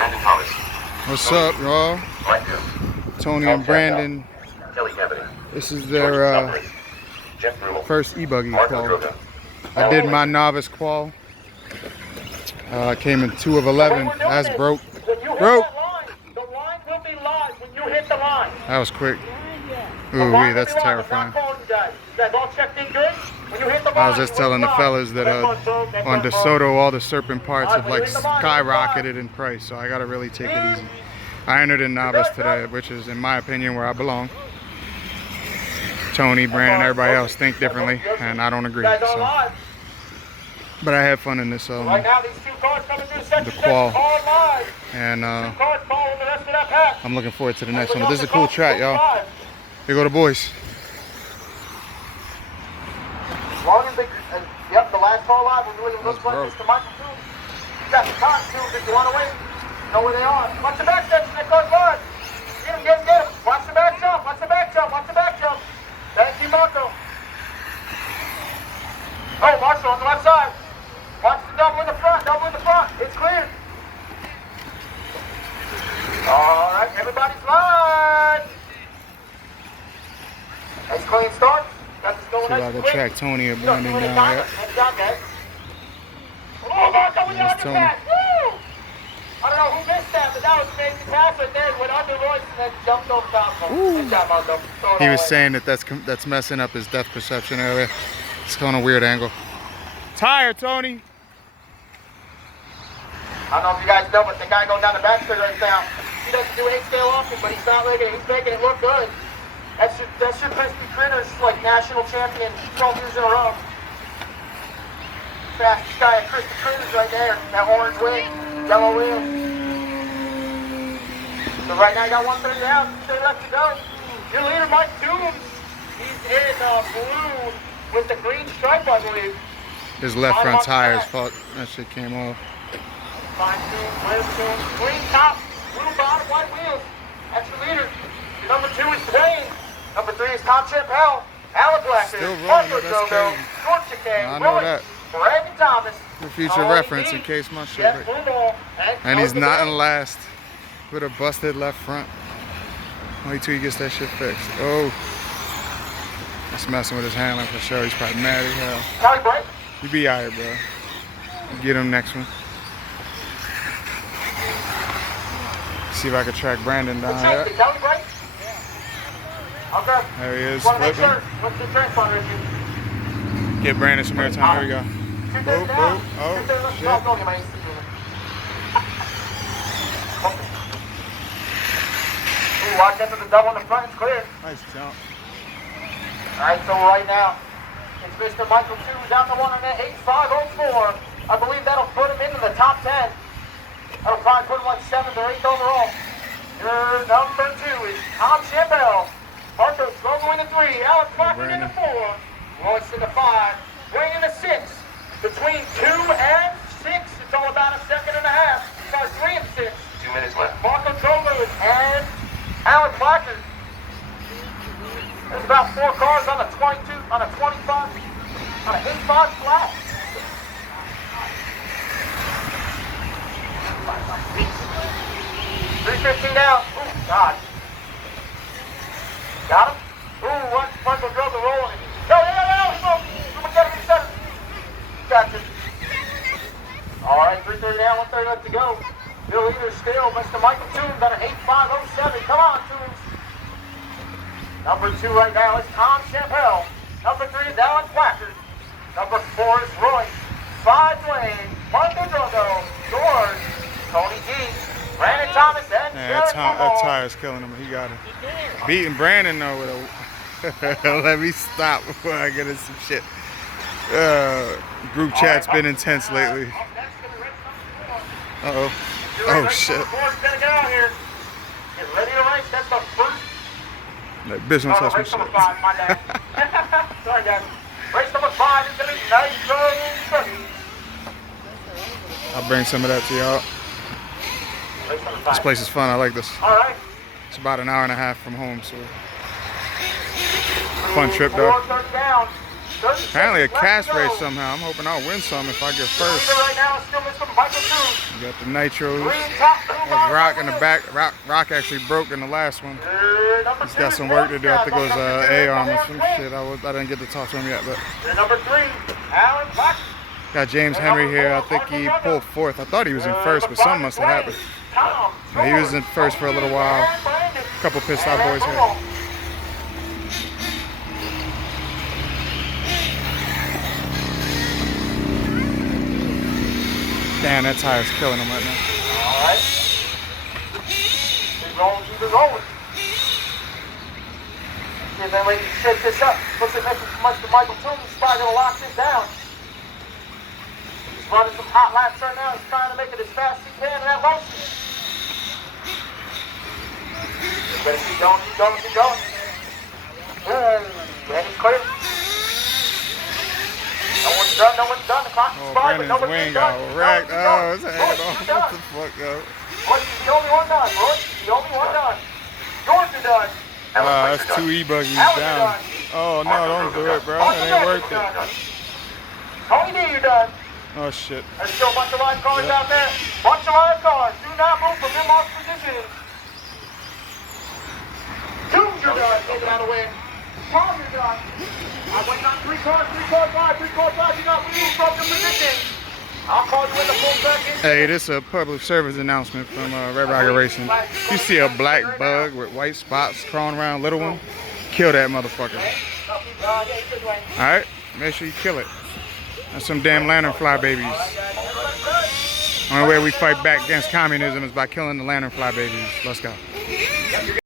What's up, y'all? Tony and Brandon. This is their first E-Buggy qual. I did my novice qual. I came in 2 of 11. That's broke. Broke. That was quick. Ooh, that's terrifying. I was just telling the fellas that on DeSoto all the serpent parts have like skyrocketed in price, so I gotta really take it easy. I entered in novice today, which is in my opinion where I belong. Tony, Brandon, everybody else think differently, and I don't agree. So. But I had fun in this the qual, and I'm looking forward to the next one. But this is a cool track, y'all. Here go the boys. Yep, the last call live. We're doing looks like Mr. Michael too. You got the time too if you want to win. You know where they are. Watch the back steps, that goes live. Get him, get him, get him. Watch the back jump, watch the back jump, watch the back jump. Thank you, Marco. Oh, Marshall on the left side. Watch the double in the front, double in the front. It's clear. All right, everybody's live. Nice clean start. Got this going nice and quick. Track Tony and Brandon down there. Oh, Marco with the underpass. Woo! I don't know who missed that, but that was an amazing pass right there. Went under Royce and then jumped over top of him. Good job, Marco. He was saying that that's messing up his depth perception earlier. It's going a weird angle. Tire, Tony. I don't know if you guys know, but the guy going down the back straight right now, he doesn't do 8-scale often, but he's not making it look good. That's your crispy critters, like national champion 12 years in a row. Fastest guy at crispy critters right there. That orange wing, yellow wheel. So right now you got 130 down, 2 left to go. Your leader, Mike Dooms, he's in blue with the green stripe, I believe. His left front tire's fault. That shit came off. Fine tune, clear tune, green top, blue bottom, white wheels. That's your leader. Your number 2 is Dwayne. Number 3 is Tom Chappelle, Alan Blacker, Marco Drogo, George Chicane, I know that. Brandon Thomas. For future reference in case my shit breaks. And he's not in last with a busted left front. Wait till he gets that shit fixed. Oh. That's messing with his handling for sure. He's probably mad as hell. Kelly Bright. You be alright, bro. Get him next one. See if I can track Brandon down here. Kelly Bright. Okay. There he is. What's the transponder issue? Get Brandon some air time. Here we go. Boop, boop. Oh, shit. Watch out for the double in the front. It's clear. Nice jump. All right, so right now, it's Mr. Michael 2 down the one on that 8504. I believe that'll put him into the top 10. That'll probably put him like 7th or 8th overall. Your number 2 is Tom Chappelle. Marco Drogo in the 3, Alex Blacker in the 4, Royce in the 5, Wayne in the 6. Between 2 and 6, it's all about a second and a half. Sorry, 3 and 6. 2 minutes left. Marco Drogo and Alex Blacker. There's about 4 cars on a 22, on a 25, on a 85 flat. 315 down. Oh, God. Got him? Ooh, Michael drove the roll. No, he's going to get him in center. Gotcha. All right, 330 down, 130 left to go. Your leader still, Mr. Michael Toombs, got an 8507. Come on, Toombs. Number 2 right now is Tom Chappelle. Number 3 is Alan Blacker. Number 4 is Royce. 5 Dwayne, Marco Drogo, George, Tony G, Brandon Thomas, and that tire's killing him. He got it. Beating Brandon though with a let me stop before I get in some shit. Group chat's been intense lately. Uh-oh. Oh shit. Get ready to race. That's the first. That bitch don't touch my race number shit. 5, my bad. Sorry guys. Race number 5 is going to be Nitro. I'll bring some of that to y'all. This place is fun. I like this. All right. It's about an hour and a half from home, so fun trip though. Apparently a cash race somehow. I'm hoping I'll win some if I get first. Right now, still Mr. Michael 2. You got the nitros. There's Rock in the back. Rock actually broke in the last one. He's got some work to do. I think it was A-arm or some shit. I didn't get to talk to him yet, but. Number 3, Alan Buck. Got James Henry here. I think he pulled fourth. I thought he was in first, but something must have happened. Yeah, he was in first for a little while. A couple pit stop boys here. Damn, that tire's killing him right now. All right. Keep rolling. See if then we can shake this up. Looks like Mr. Michael Tillman's probably going to lock this down. He's running some hot laps right now. He's trying to make it as fast as he can in that motion. You better keep going. And he's clear. No one's done. The clock is fine, but nobody's wing done. got wrecked. Oh, his head off. What the fuck, yo? He's the only one done, bro. He's the only one done. Yours are done. That's 2 E-Buggies down. Oh, no, don't do it, bro. It ain't worth it. Tony D, you're done. Oh, shit. There's still a bunch of live cars out there. Bunch of live cars. Do not move from them off position. Toombs, you're done. Take it out of the way. Tom, you're done. I'm waiting on 3 cars, 5. Do not move from the position. I'll call you in the full second. Hey, this is a public service announcement from Red Rocket Racing. You see a black bug with white spots crawling around, little one, kill that motherfucker. Alright, make sure you kill it. That's some damn lanternfly babies. Only way we fight back against communism is by killing the lanternfly babies. Let's go.